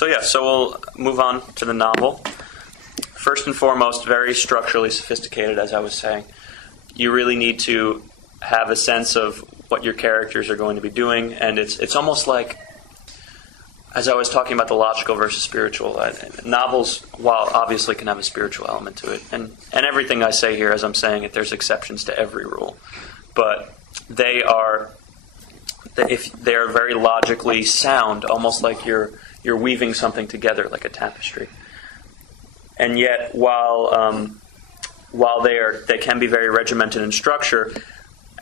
So we'll move on to the novel. First and foremost, very structurally sophisticated, as I was saying. You really need to have a sense of what your characters are going to be doing, and it's almost like, as I was talking about the logical versus spiritual, novels, while obviously can have a spiritual element to it, and everything I say here, as I'm saying it, there's exceptions to every rule, but they are very logically sound, almost like you're weaving something together like a tapestry. And yet, while they can be very regimented in structure,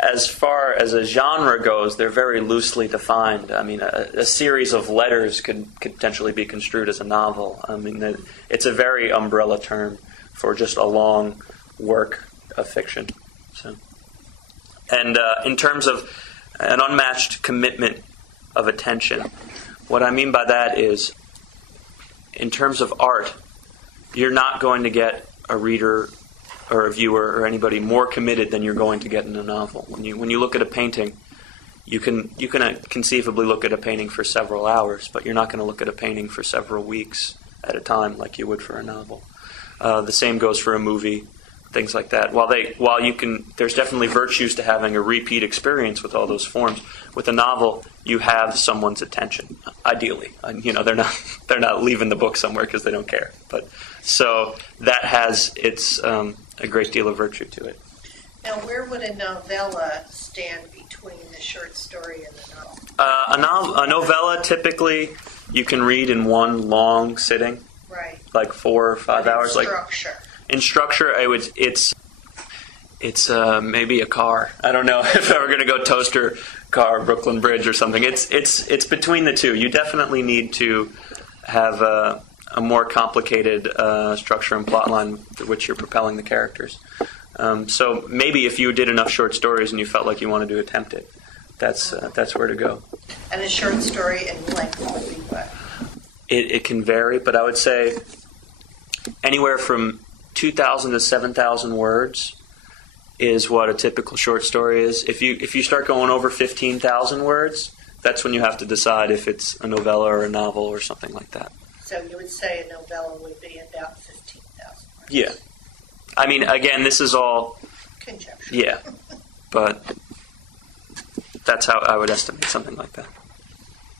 as far as a genre goes, they're very loosely defined. I mean, a series of letters could potentially be construed as a novel. I mean, it's a very umbrella term for just a long work of fiction. So, and in terms of an unmatched commitment of attention, what I mean by that is, in terms of art, you're not going to get a reader or a viewer or anybody more committed than you're going to get in a novel. When you look at a painting, you can conceivably look at a painting for several hours, but you're not going to look at a painting for several weeks at a time like you would for a novel. The same goes for a movie, things like that. While you can, there's definitely virtues to having a repeat experience with all those forms. With a novel, you have someone's attention, ideally. They're not leaving the book somewhere because they don't care. But so that has its a great deal of virtue to it. Now, where would a novella stand between the short story and the novel? A novella, typically, you can read in one long sitting, right? Like 4 or 5 hours. Structure. In structure, it's maybe a car. I don't know if I were going to go toaster car, Brooklyn Bridge or something. It's between the two. You definitely need to have a more complicated structure and plot line through which you're propelling the characters. So maybe if you did enough short stories and you felt like you wanted to attempt it, that's where to go. And a short story in length would be what? It can vary, but I would say anywhere from 2,000 to 7,000 words is what a typical short story is. If you start going over 15,000 words, that's when you have to decide if it's a novella or a novel or something like that. So you would say a novella would be about 15,000 words? Yeah. I mean, again, this is all conjecture. Yeah. But that's how I would estimate something like that.